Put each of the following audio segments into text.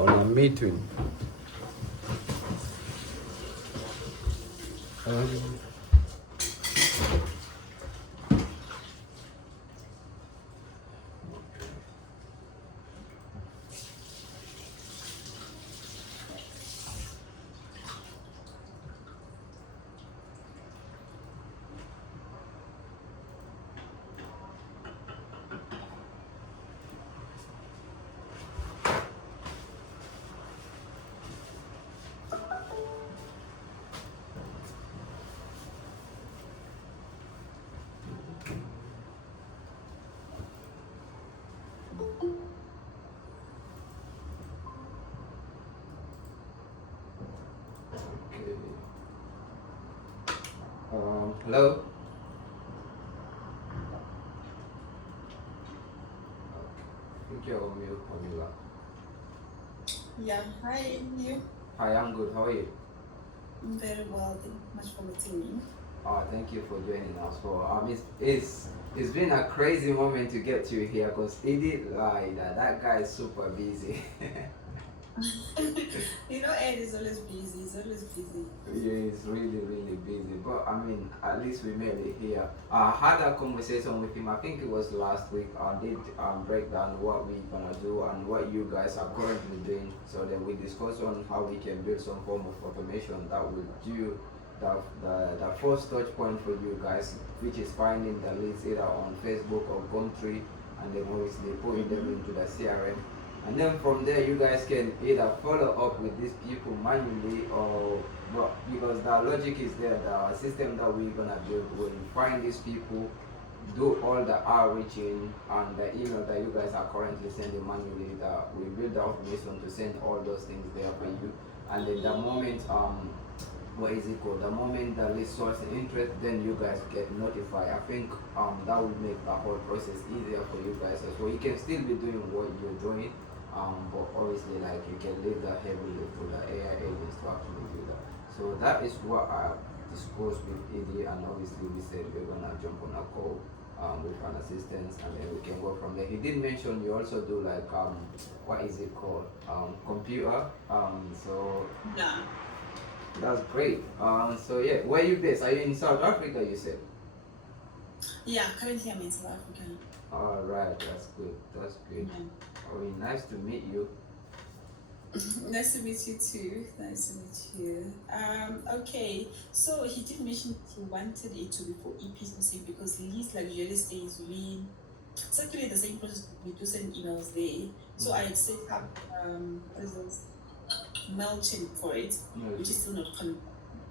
on a meeting. Um, okay. Hello. I think you're on mute, Pamela. Yeah, hi, you. Hi, I'm good. How are you? I'm very well. Thank you much for meeting me. Thank you for joining us. For it's been a crazy moment to get you here because it did like that guy is super busy. Ed is always busy. He's always busy. Yeah, he's really busy. But I mean, at least we made it here. I had a conversation with him. I think it was last week. I did break down what we're gonna do and what you guys are currently doing. So then we discussed on how we can build some form of automation that will do the first touch point for you guys, which is finding the leads either on Facebook or Gumtree, and then obviously putting them into the CRM. And then from there, you guys can either follow up with these people manually or but because the logic is there, the system that we're gonna build will find these people, do all the outreaching and the email that you guys are currently sending manually. That we build the automation to send all those things there for you. And then the moment what is it called? The moment the list shows interest, then you guys get notified. I think that would make the whole process easier for you guys as well. You can still be doing what you're doing, but obviously like you can leave the heavy lift to the AI agents to actually do that. So that is what I discussed with ED, and obviously we said we're gonna jump on a call with an assistant, and then we can go from there. He did mention you also do like what is it called, computer, so Yeah. that's great. So yeah, where are you based? Are you in South Africa? You said. Yeah, currently I'm in South Africa. All right, that's good. That's good. Yeah. Oh, nice to meet you. Nice to meet you too. Nice to meet you. Okay. So he did mention he wanted it to be for EPCC because his luxury stays we it's actually the same process we do send emails there. So I had set up what is this? MailChimp for it, which is still not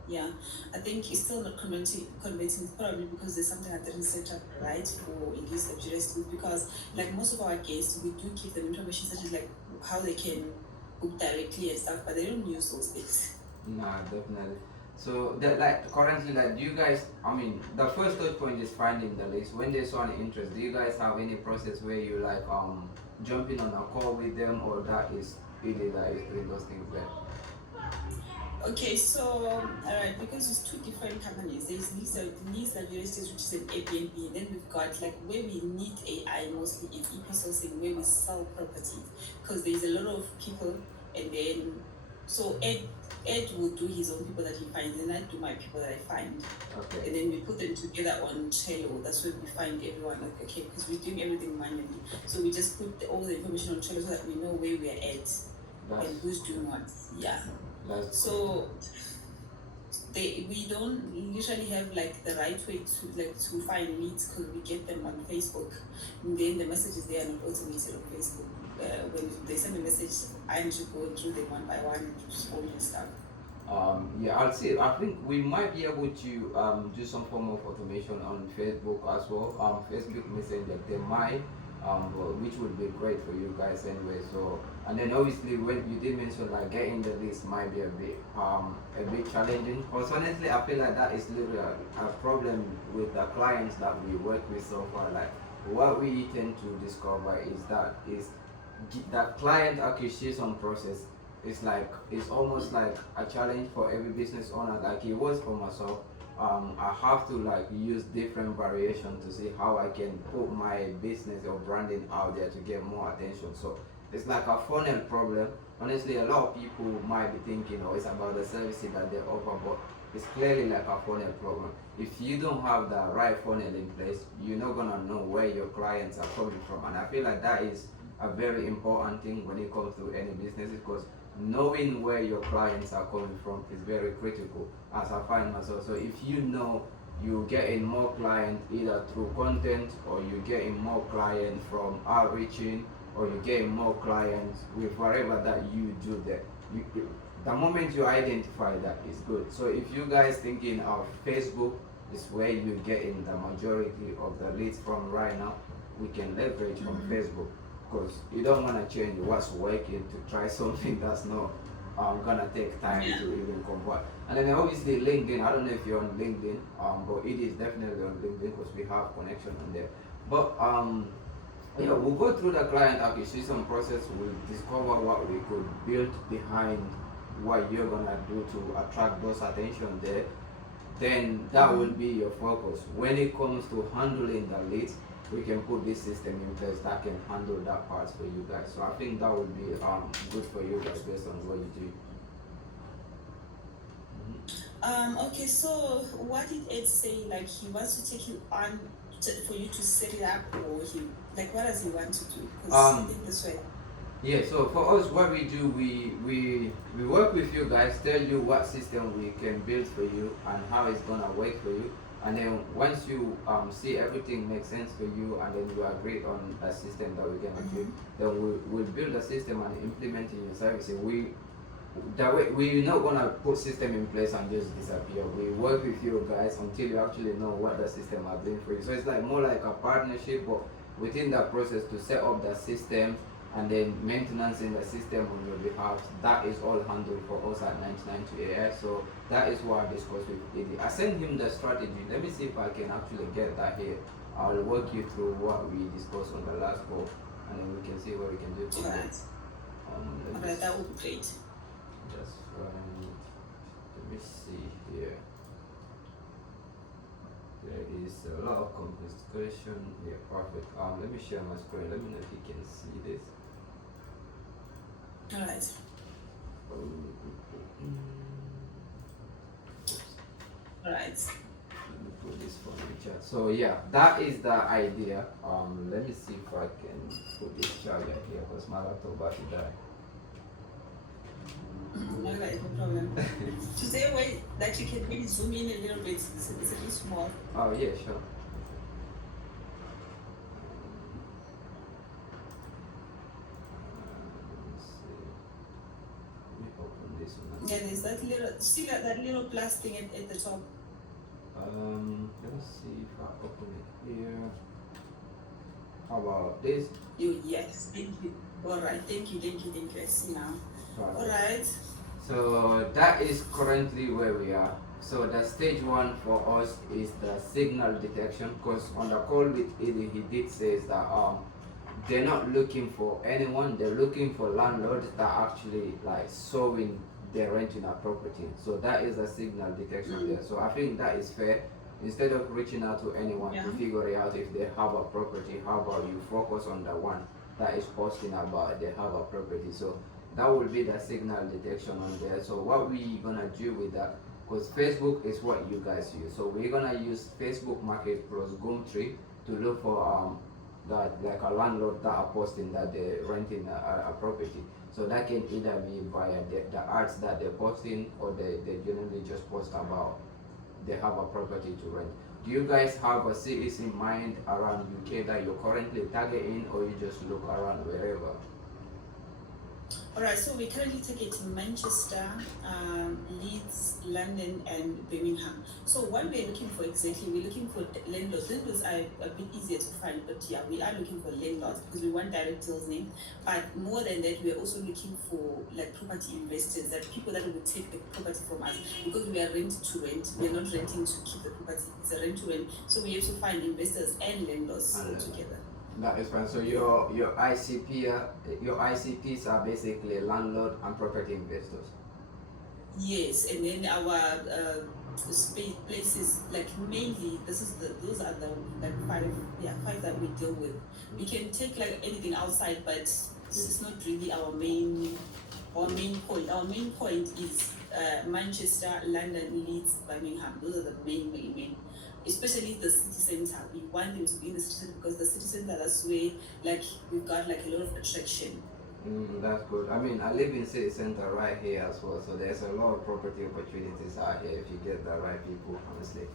yeah, I think it's still not convincing probably because there's something I didn't set up right for English luxurious food because like most of our guests we do give them information such as like how they can book directly and stuff, but they don't use those things. Nah, definitely. So that like currently like do you guys I mean the first touch point is finding the list. When there's one interest, do you guys have any process where you like jumping on a call with them or that is really that is doing those things there? Okay, so because it's two different companies. There's Lease Luxurious, which is an Airbnb. Then we've got like where we need AI mostly is EP sourcing, where we sell properties because there's a lot of people, and then so Ed will do his own people that he finds, and I do my people that I find, Okay. and then we put them together on Trello. That's where we find everyone. Like okay, because we're doing everything manually, so we just put all the information on Trello so that we know where we are at That's and who's doing what. Yeah. that's So we don't usually have like the right way to find leads because we get them on Facebook, and then the messages they are not automated on Facebook. When they send a message, I need to go through them one by one and respond and stuff. yeah, I'll say I think we might be able to do some form of automation on Facebook as well. Facebook Messenger, they might, which would be great for you guys anyway. So and then obviously when you did mention like getting the list might be a bit challenging. Because honestly, I feel like that is literally a problem with the clients that we work with so far. Like what we tend to discover is that is the client acquisition process is like it's almost like a challenge for every business owner. Like it was for myself. I have to like use different variation to see how I can put my business or branding out there to get more attention. So it's like a funnel problem. Honestly, a lot of people might be thinking, oh, it's about the services that they offer, but it's clearly like a funnel problem. If you don't have the right funnel in place, you're not gonna know where your clients are coming from, and I feel like that is a very important thing when it comes to any business, because knowing where your clients are coming from is very critical, as I find myself. So if you know you're getting more clients either through content, or you're getting more clients from outreaching, or you're getting more clients with whatever that you do there, the moment you identify that is good. So if you guys thinking of Facebook is where you're getting the majority of the leads from right now, we can leverage on Facebook, because you don't want to change what's working to try something that's not gonna take time to even convert. And then obviously LinkedIn. I don't know if you're on LinkedIn, but it is definitely on LinkedIn because we have connection on there. But we'll go through the client acquisition process. We'll discover what we could build behind what you're gonna do to attract those attention there. Then that will be your focus. When it comes to handling the leads, we can put this system in place that can handle that part for you guys. So I think that would be good for you guys based on what you do. Okay, so what did Ed say? Like, he wants to take you on for you to set it up, or what does he want to do? Because I think this way. Yeah, so for us, what we do, we work with you guys, tell you what system we can build for you and how it's gonna work for you. And then once you see everything makes sense for you, and then you agree on a system that we're gonna build, then we'll build a system and implement in your services. We're not gonna put system in place and just disappear. We work with you guys until you actually know what the system are doing for you. So it's like more like a partnership, but within that process to set up the system and then maintenance in the system on your behalf, that is all handled for us at 99to AI. So that is what I discussed with Eddie. I sent him the strategy. Let me see if I can actually get that here. I'll walk you through what we discussed on the last call, and then we can see what we can do. Alright. Alright, that would be great. Just let me see here. There is a lot of complication. Yeah, perfect. Let me share my screen. Let me know if you can see this. Alright. Alright. Let me put this for the chat. So yeah, that is the idea. Let me see if I can put this charger here because my laptop battery died. Alright, no problem. Is there a way that you can maybe zoom in a little bit? It's a bit small. Oh yeah, sure. Yeah, there's that little, see that little plus thing at the top. Let me see if I open it here. How about this? Yes, thank you. Alright, thank you. I see now. Alright. So that is currently where we are. So the stage one for us is the signal detection, because on the call with Eddie, he did say that they're not looking for anyone, they're looking for landlords that actually like showing they're renting a property. So that is a signal detection there. So I think that is fair. Instead of reaching out to anyone to figure out if they have a property, how about you focus on the one that is posting about they have a property. So that will be the signal detection on there. So what we gonna do with that, because Facebook is what you guys use, so we're gonna use Facebook Market plus Gumtree to look for that like a landlord that are posting that they're renting a property. So that can either be via the ads that they're posting, or they generally just post about they have a property to rent. Do you guys have a cities in mind around UK that you're currently targeting, or you just look around wherever? Alright, so we currently target Manchester, Leeds, London, and Birmingham. So what we're looking for exactly, we're looking for landlords. Landlords are a bit easier to find, but yeah, we are looking for landlords because we want direct deals name. But more than that, we're also looking for like property investors, that people that will take the property from us, because we are rent to rent. We're not renting to keep the property. It's a rent to rent. So we have to find investors and landlords together. That is fine. So your ICPs are basically landlord and property investors. Yes, and then our places, like mainly those are the like five that we deal with. We can take like anything outside, but This is not really our main point. Our main point is Manchester, London, Leeds, Birmingham. Those are the main. Especially the city center. We want them to be in the city center because the city center, that's where like we've got like a lot of attraction. That's good. I mean, I live in city center right here as well, so there's a lot of property opportunities out here if you get the right people, honestly.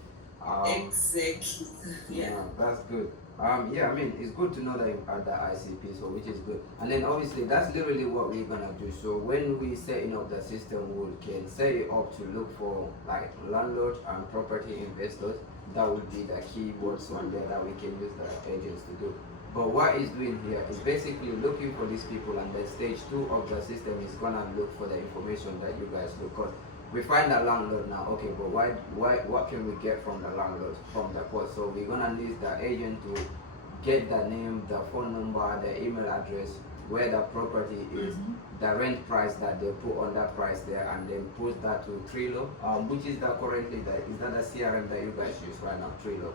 Exactly. Yeah. That's good. Yeah, I mean, it's good to know that you at the ICP, so which is good. And then obviously that's literally what we're gonna do. So when we setting up the system, we can set it up to look for like landlords and property investors. That would be the keywords on there that we can use the agents to do. But what it's doing here is basically looking for these people, and then stage 2 of the system is gonna look for the information that you guys look. Cause we find the landlord now, okay, but what can we get from the landlord from the post? So we're gonna need the agent to get the name, the phone number, the email address, where the property is, the rent price that they put on that price there, and then post that to Trello, which is currently is that the CRM that you guys use right now, Trello?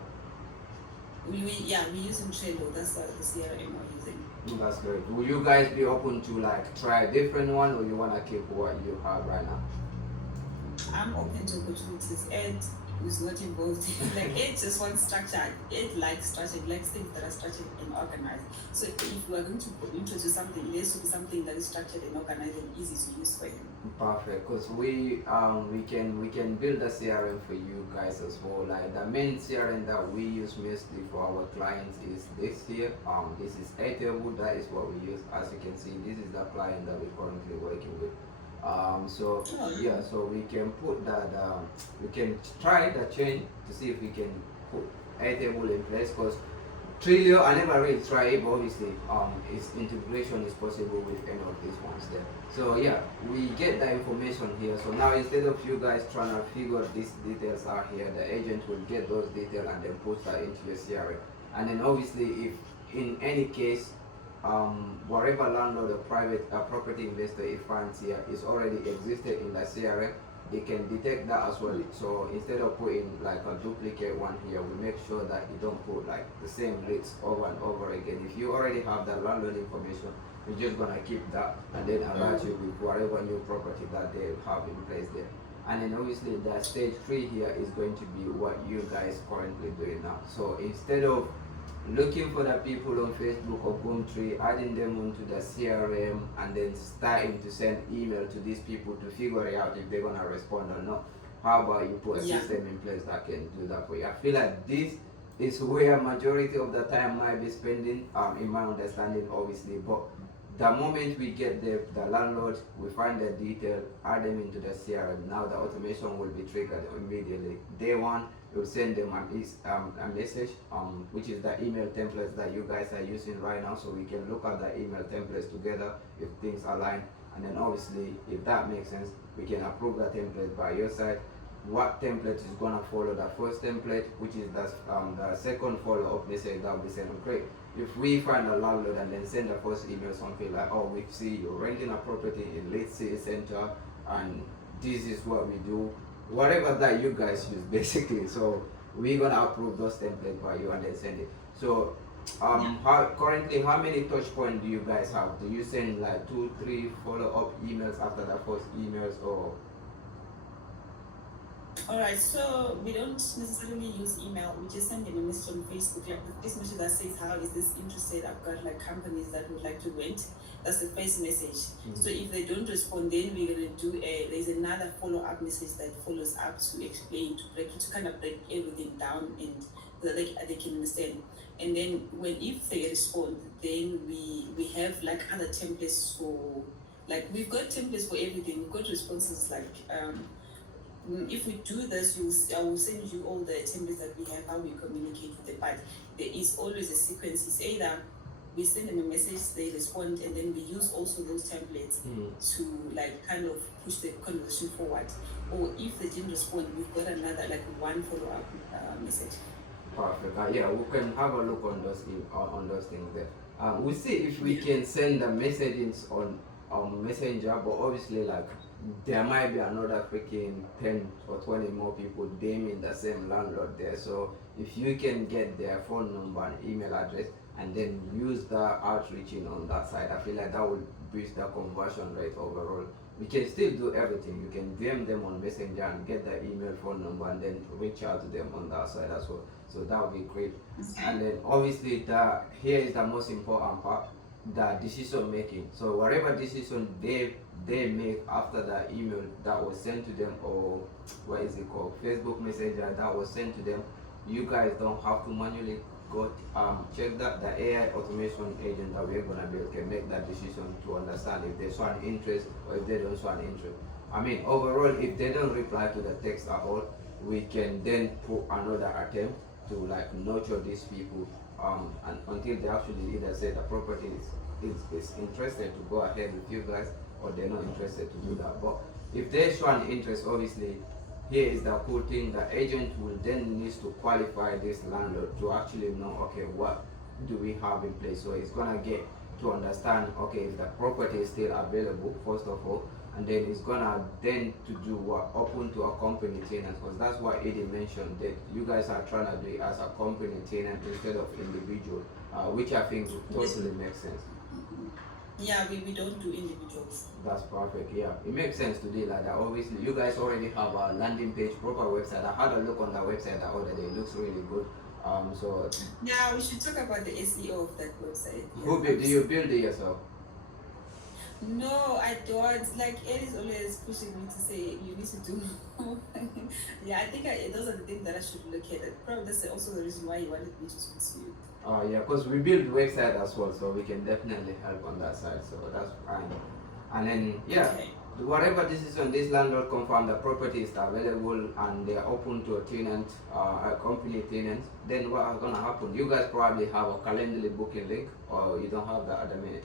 We using Trello. That's the CRM we're using. That's great. Will you guys be open to like try a different one, or you wanna keep what you have right now? I'm open to opportunities. Ed is not involved. Like Ed just wants structure. Ed likes structure. He likes things that are structured and organized. So if we are going to introduce something, it has to be something that is structured and organized and easy to use for him. Perfect, because we can build a CRM for you guys as well. Like the main CRM that we use mostly for our clients is this here. This is Airtable. That is what we use. As you can see, this is the client that we're currently working with. So we can put that. We can try the change to see if we can put Airtable in place, because Trello, I never really try it, but obviously, its integration is possible with any of these ones there. So yeah, we get the information here. So now instead of you guys trying to figure these details out here, the agent will get those details and then post that into your CRM. And then obviously, if in any case, whatever landlord or private property investor it finds here is already existed in the CRM, they can detect that as well. So instead of putting like a duplicate one here, we make sure that you don't put like the same leads over and over again. If you already have the landlord information, we're just gonna keep that and then alert you with whatever new property that they have in place there. And then obviously the stage 3 here is going to be what you guys currently doing now. So instead of looking for the people on Facebook or Gumtree, adding them onto the CRM, and then starting to send email to these people to figure out if they're gonna respond or not, how about you put a system in place that can do that for you? I feel like this is where majority of the time might be spending, in my understanding, obviously. But the moment we get the landlord, we find the detail, add them into the CRM. Now the automation will be triggered immediately. Day one, we'll send them a message, which is the email templates that you guys are using right now, so we can look at the email templates together if things align. And then obviously, if that makes sense, we can approve the template by your side. What template is gonna follow the first template, which is the second follow-up message that we send. Great. If we find a landlord and then send the first email something like, oh, we see you're renting a property in Leeds City Center, and this is what we do, whatever that you guys use basically. So we're gonna approve those templates by you and then send it. So currently, how many touch points do you guys have? Do you send like 2-3 follow-up emails after the first emails, or? Alright, so we don't necessarily use email. We just send them a message on Facebook, like this message that says, how is this interested? I've got like companies that would like to rent. That's the first message. So if they don't respond, then we're gonna do there's another follow-up message that follows up to explain, to kind of break everything down and so that they can understand. And then if they respond, then we have like other templates for, like we've got templates for everything. We've got responses like if we do this, I will send you all the templates that we have, how we communicate with the but there is always a sequence. It's either we send them a message, they respond, and then we use also those templates to like kind of push the conversation forward. Or if they didn't respond, we've got another like one follow-up message. Perfect. Yeah, we can have a look on those things there. We'll see if we can send the messages on Messenger, but obviously like there might be another freaking 10 or 20 more people naming the same landlord there. So if you can get their phone number and email address, and then use the outreaching on that side. I feel like that would boost the conversion rate overall. We can still do everything. You can DM them on Messenger and get their email, phone number, and then reach out to them on that side as well. So that would be great. And then obviously the here is the most important part, the decision making. So whatever decision they make after the email that was sent to them, or what is it called, Facebook Messenger that was sent to them, you guys don't have to manually go check that. The AI automation agent that we're gonna build can make that decision to understand if they show an interest or if they don't show an interest. I mean, overall, if they don't reply to the text at all, we can then put another attempt to like nurture these people, and until they actually either say the property is interested to go ahead with you guys, or they're not interested to do that. But if they show an interest, obviously, here is the cool thing: the agent will then needs to qualify this landlord to actually know, okay, what do we have in place. So it's gonna get to understand, okay, if the property is still available first of all, and then it's gonna then to do what, open to a company tenant, because that's what Eddie mentioned, that you guys are trying to do it as a company tenant instead of individual, which I think totally makes sense. Yeah, we don't do individuals. That's perfect. Yeah, it makes sense to do like that. Obviously, you guys already have a landing page, proper website. I had a look on the website the other day. It looks really good. So Yeah, we should talk about the SEO of that website. who do you build it yourself? No, I don't. Like Ed is always pushing me to say you need to do more. Yeah, I think those are the things that I should look at. Probably that's also the reason why he wanted me to speak to you. Yeah, because we build website as well, so we can definitely help on that side. So that's fine. And then yeah, Okay. whatever decision this landlord confirm the property is available and they are open to a tenant, a company tenant, then what is gonna happen? You guys probably have a Calendly booking link, or you don't have that at the minute.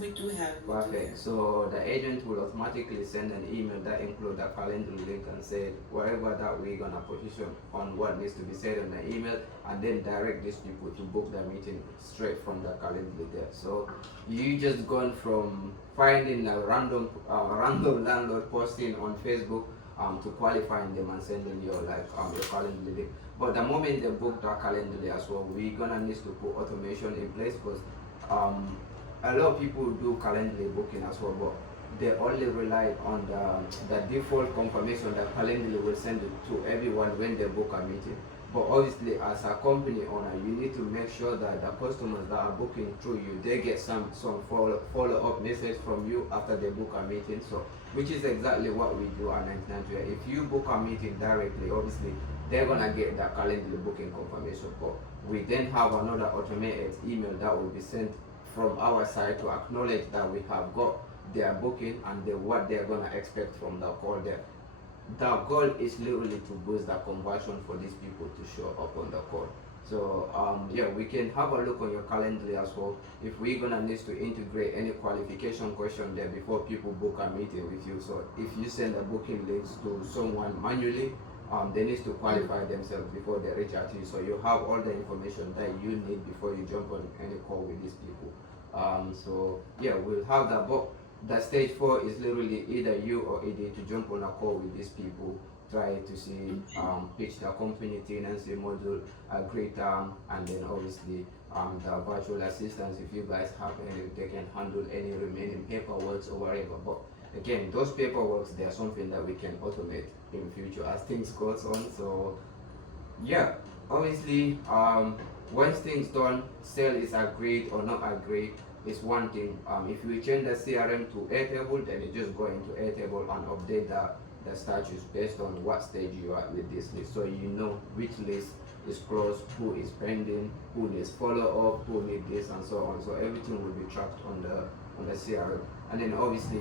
We do have. Perfect. So the agent will automatically send an email that include the calendar link and say whatever that we're gonna position on what needs to be said in the email, and then direct these people to book the meeting straight from the calendar there. So you just gone from finding a random landlord posting on Facebook to qualifying them and sending your your calendar link. But the moment they book the calendar as well, we're gonna need to put automation in place, because a lot of people do Calendly booking as well, but they only rely on the default confirmation that Calendly will send it to everyone when they book a meeting. But obviously, as a company owner, you need to make sure that the customers that are booking through you, they get some follow up message from you after they book a meeting. So, which is exactly what we do at 99. If you book a meeting directly, obviously they're gonna get the Calendly booking confirmation. But we then have another automated email that will be sent from our side to acknowledge that we have got their booking and what they're gonna expect from the call there. The goal is literally to boost the conversion for these people to show up on the call. So yeah, we can have a look on your calendar as well. If we're gonna need to integrate any qualification question there before people book a meeting with you. So if you send a booking links to someone manually, they need to qualify themselves before they reach out to you. So you have all the information that you need before you jump on any call with these people. So yeah, we'll have that. But the stage 4 is literally either you or ED to jump on a call with these people, try to see pitch the company tenancy module, agree term, and then obviously the virtual assistants, if you guys have any, they can handle any remaining paperwork or whatever. But again, those paperwork, they are something that we can automate in future as things goes on. So yeah, obviously once things done, sale is agreed or not agreed is one thing. If you change the CRM to Airtable, then you just go into Airtable and update the status based on what stage you are with this list, so you know which list is closed, who is pending, who needs follow up, who needs this, and so on. So everything will be tracked on the CRM. And then obviously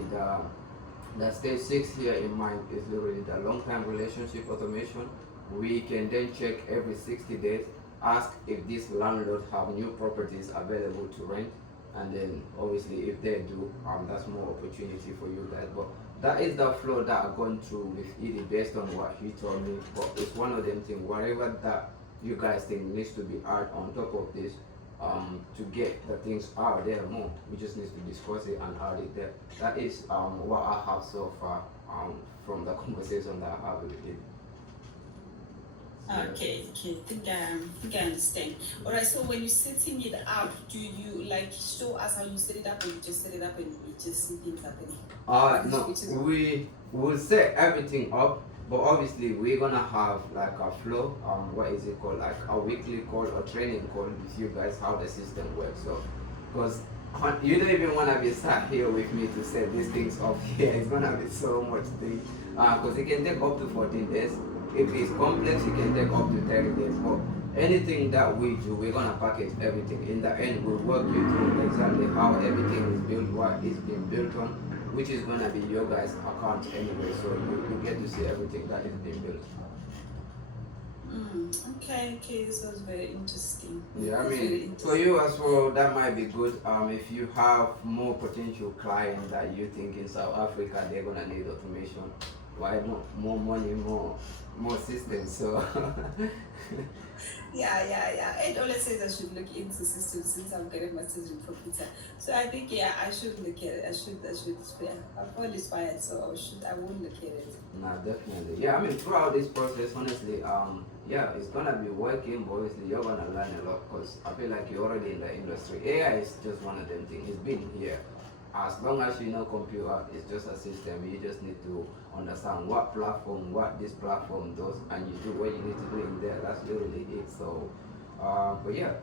the stage 6 here in mind is literally the long-term relationship automation. We can then check every 60 days, ask if these landlords have new properties available to rent, and then obviously if they do, that's more opportunity for you guys. But that is the flow that I've gone through with Edie based on what he told me. But it's one of them things, whatever that you guys think needs to be added on top of this, to get the things out there more, we just need to discuss it and add it there. That is what I have so far from the conversation that I have with him. Yeah. Okay. Think I understand. All right. So when you're setting it up, do you like show us how you set it up, or you just set it up and you just see things happening? No, Which is we will set everything up, but obviously we're gonna have like a flow. What is it called? Like a weekly call or training call with you guys how the system works. So, because you don't even wanna be sat here with me to set these things up here. It's gonna be so much thing. Because it can take up to 14 days. If it's complex, it can take up to 30 days. But anything that we do, we're gonna package everything. In the end, we'll work you through exactly how everything is built, what is being built on, which is gonna be your guys' account anyway. So you get to see everything that is being built. okay. This was very interesting. Yeah, I That's mean, very for interesting. you as well, that might be good. If you have more potential clients that you think in South Africa they're gonna need automation, why not more money, more systems? So Yeah. It always says I should look into systems since I'm getting master's in computer. So I think I should look at it. I should. Yeah, I've got inspired, so I will look at it. nah, definitely. Yeah, I mean, throughout this process, honestly, yeah, it's gonna be working, but obviously you're gonna learn a lot because I feel like you're already in the industry. AI is just one of them things. It's been here. As long as you know computer, it's just a system. You just need to understand what this platform does, and you do what you need to do in there. That's literally it. So, but yeah,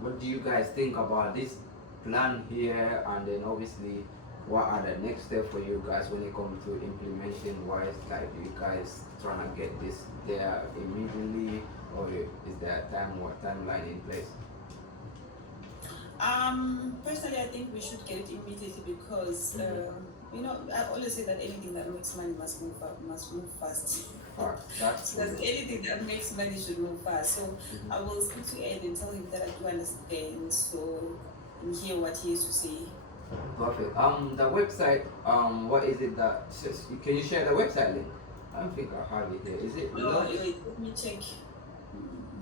what do you guys think about this plan here? And then obviously, what are the next steps for you guys when it comes to implementing wise? Like, you guys trying to get this there immediately, or is there a timeline in place? Personally, I think we should get it immediately because Mm-hmm. I always say that anything that makes money must move fast. That's Because true. anything that makes money should move fast. So Mhm. I will speak to Ed and tell him that I do understand. So and hear what he has to say. Perfect. The website. What is it that? Can you share the website link? I don't think I have it here. Is it Oh, Lodge? wait, let me check. Hmm,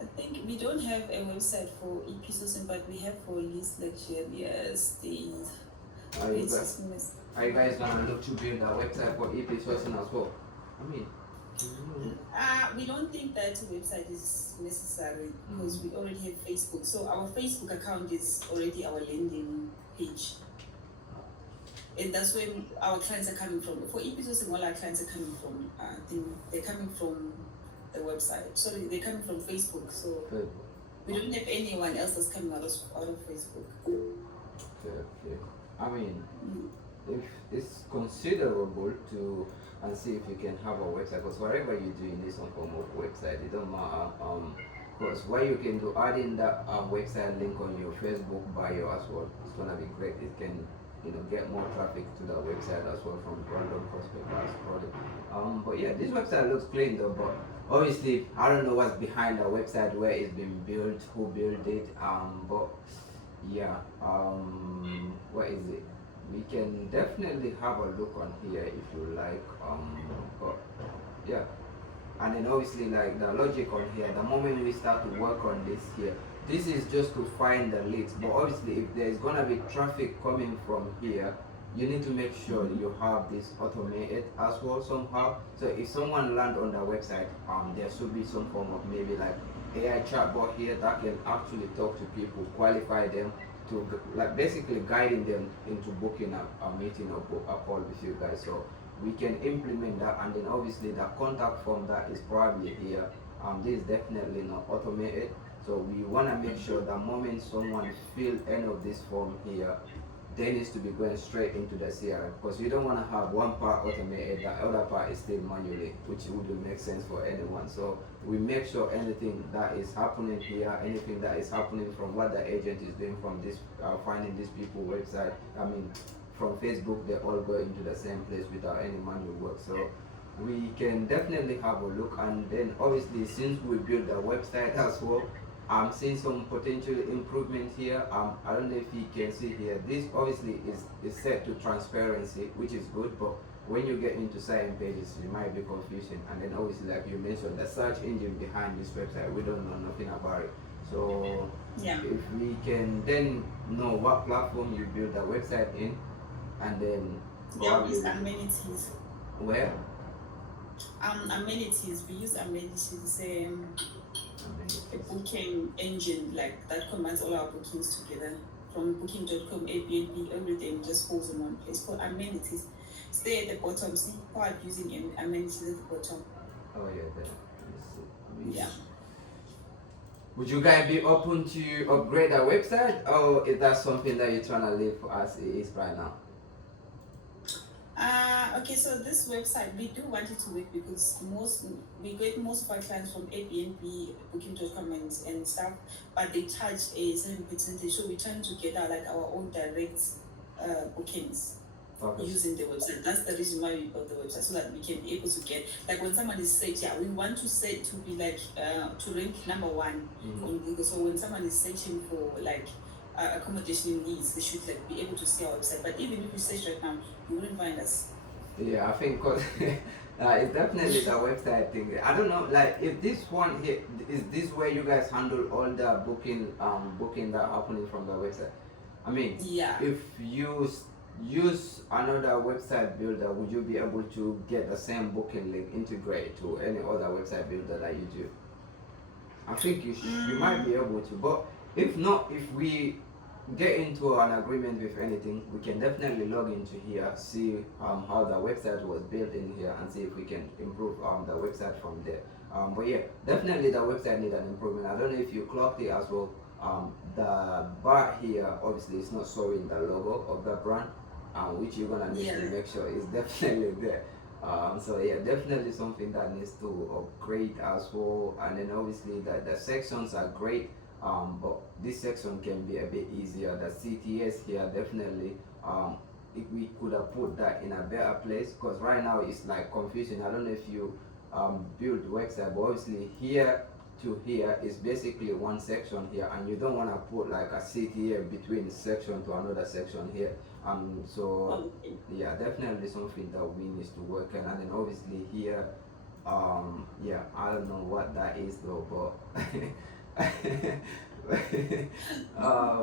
I think we don't have a website for EP sourcing, but we have for Lease Lecture. Yes, the Are you it's guys? just miss. Are you guys gonna look to build a website for EP sourcing as well? I mean, mm, We don't think that website is necessary because we already have Facebook. So our Facebook account is already our landing page, and that's where our clients are coming from. For episodes, and all our clients are coming from, they're coming from the website. Sorry, they're coming from Facebook. So good. we don't have anyone else that's coming out of Facebook. Okay. I mean, Mm. if it's considerable to and see if you can have a website, because whatever you do, you need some form of website. It don't matter. Because what you can do, adding that website link on your Facebook bio as well, it's gonna be great. It can get more traffic to the website as well from random prospectors probably. But yeah, this website looks clean though. But obviously, I don't know what's behind the website, where it's been built, who built it. But yeah, what is it? We can definitely have a look on here if you like. But yeah, and then obviously like the logic on here, the moment we start to work on this here, this is just to find the leads. But obviously, if there's gonna be traffic coming from here, you need to make sure you have this automated as well somehow. So if someone land on the website, there should be some form of maybe like AI chatbot here that can actually talk to people, qualify them to like basically guiding them into booking a meeting or book a call with you guys. So we can implement that, and then obviously the contact form that is probably here. This is definitely not automated. So we want to make sure the moment someone fill any of this form here, they needs to be going straight into the CRM, because you don't want to have one part automated, the other part is still manually, which wouldn't make sense for anyone. So we make sure anything that is happening here, anything that is happening from what the agent is doing from this, finding these people website, I mean, from Facebook, they all go into the same place without any manual work. So we can definitely have a look, and then obviously since we built the website as well, I'm seeing some potential improvement here. I don't know if you can see here. This obviously is set to transparency, which is good, but when you get into certain pages, it might be confusing. And then obviously, like you mentioned, the search engine behind this website, we don't know nothing about it. So Yeah. if we can then know what platform you build the website in, and then There are probably always amenities. where. Amenities. We use amenities. A Amenities. booking engine like that combines all our bookings together from booking.com, Airbnb, everything just falls in one place. For amenities, stay at the bottom. See, part using amenities at the bottom. Oh yeah, there. Let me see. Yeah. Would you guys be open to upgrade our website, or is that something that you're trying to leave as it is right now? Okay, so this website we do want it to work because we get most of our clients from Airbnb, Booking.com and stuff, but they charge a certain percentage. So we're trying to get our own direct bookings Okay. using the website. That's the reason why we built the website, so that we can be able to get, like, when someone is searching, yeah, we want to say to be like to rank number one Mhm. on Google. So when someone is searching for like accommodation needs, they should like be able to see our website. But even if you search right now, you wouldn't find us. Yeah, I think 'cause it's definitely the website thing. I don't know, like if this one here is this where you guys handle all the booking that happening from the website. I mean, Yeah. if you use another website builder, would you be able to get the same booking link integrate to any other website builder that you do? I think you might be able to, but if not, if we get into an agreement with anything, we can definitely log into here, see how the website was built in here, and see if we can improve the website from there. But yeah, definitely the website needs an improvement. I don't know if you clocked it as well. The bar here obviously is not showing the logo of the brand, which you're gonna need to Yeah. make sure is definitely there. So yeah, definitely something that needs to upgrade as well. And then obviously the sections are great, but this section can be a bit easier. The CTS here definitely, if we could have put that in a better place, because right now it's like confusing. I don't know if you build the website, but obviously here to here is basically one section here, and you don't want to put like a CTA between section to another section here. So Okay. yeah, definitely something that we need to work on. And then obviously here, yeah, I don't know what that is though, but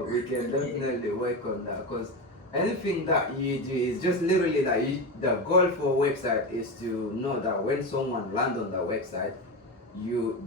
we can Okay. definitely work on that, because anything that you do is just literally that the goal for a website is to know that when someone lands on the website,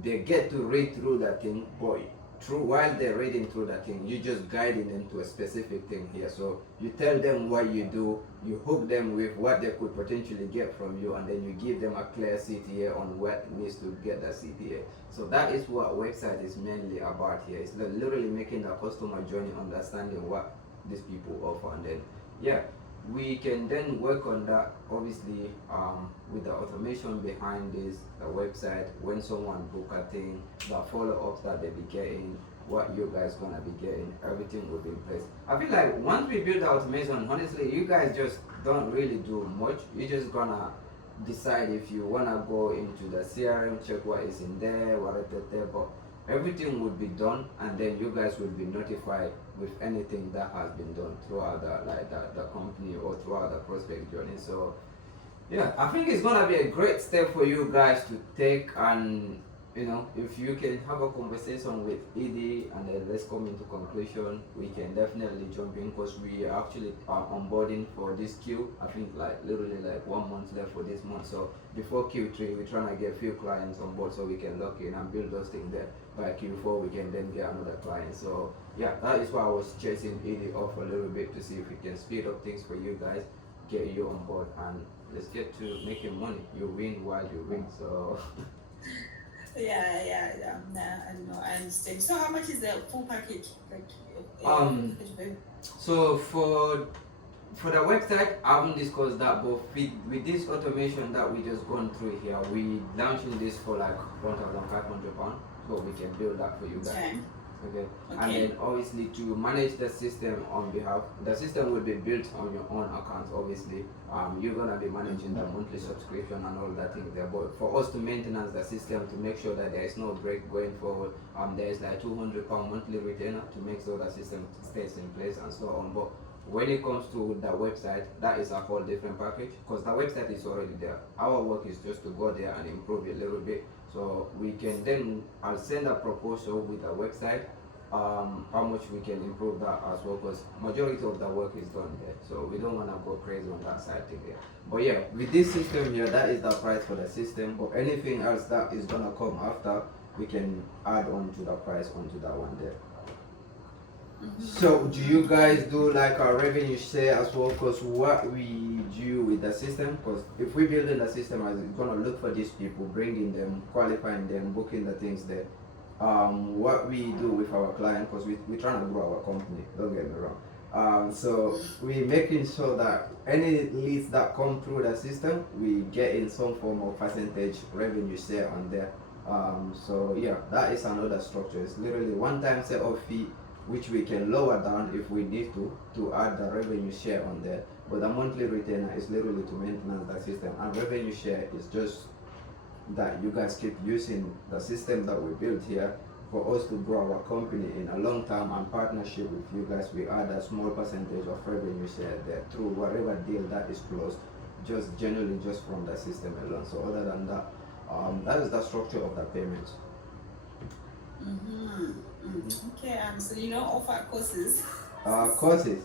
they get to read through that thing, but through while they're reading through that thing, you just guiding them to a specific thing here. So you tell them what you do, you hook them with what they could potentially get from you, and then you give them a clear CTA on what needs to get that CTA. So that is what website is mainly about here. It's literally making the customer journey understanding what these people offer, and then yeah, we can then work on that obviously with the automation behind this, the website, when someone book a thing, the follow-ups that they be getting, what you guys gonna be getting, everything will be in place. I feel like once we build the automation, honestly, you guys just don't really do much. You're just gonna decide if you wanna go into the CRM, check what is in there, what is there, but everything would be done, and then you guys will be notified with anything that has been done throughout the company or throughout the prospect journey. So yeah, I think it's gonna be a great step for you guys to take, and if you can have a conversation with Edie, and then let's come into conclusion. We can definitely jump in, because we are actually onboarding for this Q. I think like literally like 1 month left for this month. So before Q3, we're trying to get a few clients on board so we can lock in and build those things there. By Q4, we can then get another client. So yeah, that is why I was chasing Edie off a little bit to see if we can speed up things for you guys, get you on board, and let's get to making money. You win while you win. So Yeah. Nah, I know. I understand. So how much is the full package? Like, um package bill? so for the website, I haven't discussed that, but with this automation that we just gone through here, we launching this for like £1,500, so we can build that for you guys. Okay. Okay. And Okay. then obviously to manage the system on behalf, the system will be built on your own account. Obviously, you're gonna be managing the monthly subscription and all that thing there. But for us to maintenance the system, to make sure that there is no break going forward, there is like £200 monthly retainer to make sure the system stays in place and so on. But when it comes to the website, that is a whole different package, because the website is already there. Our work is just to go there and improve it a little bit. So we can then, I'll send a proposal with a website, how much we can improve that as well, because majority of the work is done there, so we don't want to go crazy on that side thing there. But yeah, with this system here, that is the price for the system, but anything else that is gonna come after, we can add on to the price onto that one there. So do you guys do like a revenue share as well? Because what we do with the system, because if we build in the system, as it's gonna look for these people, bringing them, qualifying them, booking the things there. What we do with our client, because we're trying to grow our company, don't get me wrong. So we making sure that any leads that come through the system, we get in some form of percentage revenue share on there. So yeah, that is another structure. It's literally one time set of fee, which we can lower down if we need to add the revenue share on there. But the monthly retainer is literally to maintain the system, and revenue share is just that you guys keep using the system that we built here for us to grow our company in a long term and partnership with you guys. We add a small percentage of revenue share there through whatever deal that is closed, just generally just from the system alone. So other than that, that is the structure of the payments. Okay, so you don't offer courses? Courses.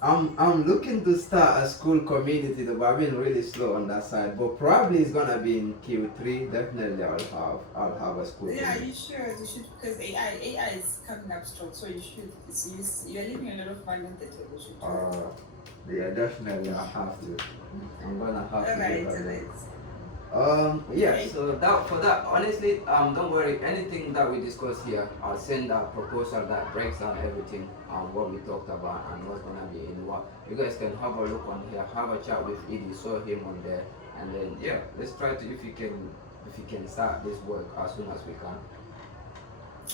I'm looking to start a school community though, but I've been really slow on that side. But probably it's gonna be in Q3. Definitely I'll have a school. Yeah, community. you should, because AI is coming up strong, so you should. You're leaving a lot of money on the table. You should do it. Yeah, definitely I have to. I'm gonna have to do Alright, that. alright. Yeah, Okay. so that for that, honestly, don't worry, anything that we discuss here, I'll send a proposal that breaks down everything, what we talked about and what's gonna be in what. You guys can have a look on here, have a chat with Edie, saw him on there, and then yeah, let's try to, if you can start this work as soon as we can.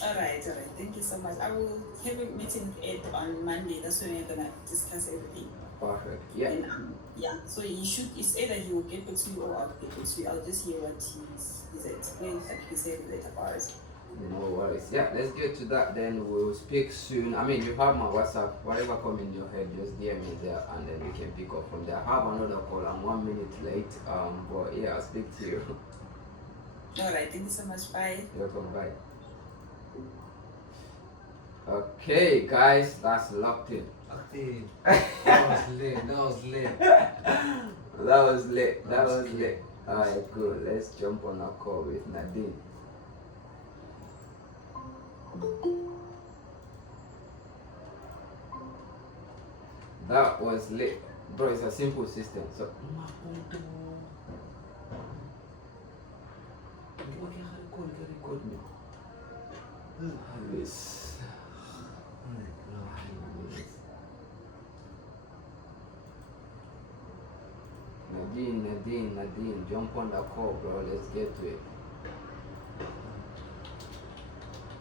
Alright. Thank you so much. I will have a meeting with Ed on Monday. That's when we're gonna discuss everything. Perfect. Yeah. And yeah, so it's either he will get back to you or I'll get back to you. I'll just hear what he's explained, like he said later about it. No worries. Yeah, let's get to that then. We'll speak soon. I mean, you have my WhatsApp. Whatever come in your head, just DM me there and then we can pick up from there. I have another call. I'm 1 minute late. But yeah, I'll speak to you. Alright, thank you so much. Bye. Welcome. Bye. Okay, guys, that's locked in. That was lit. That was lit. That was lit. That That was was cute. lit. Alright, cool. Let's jump on a call with Nadine. That was lit. Bro, it's a simple system. So this. Nadine, jump on the call, bro. Let's get to it.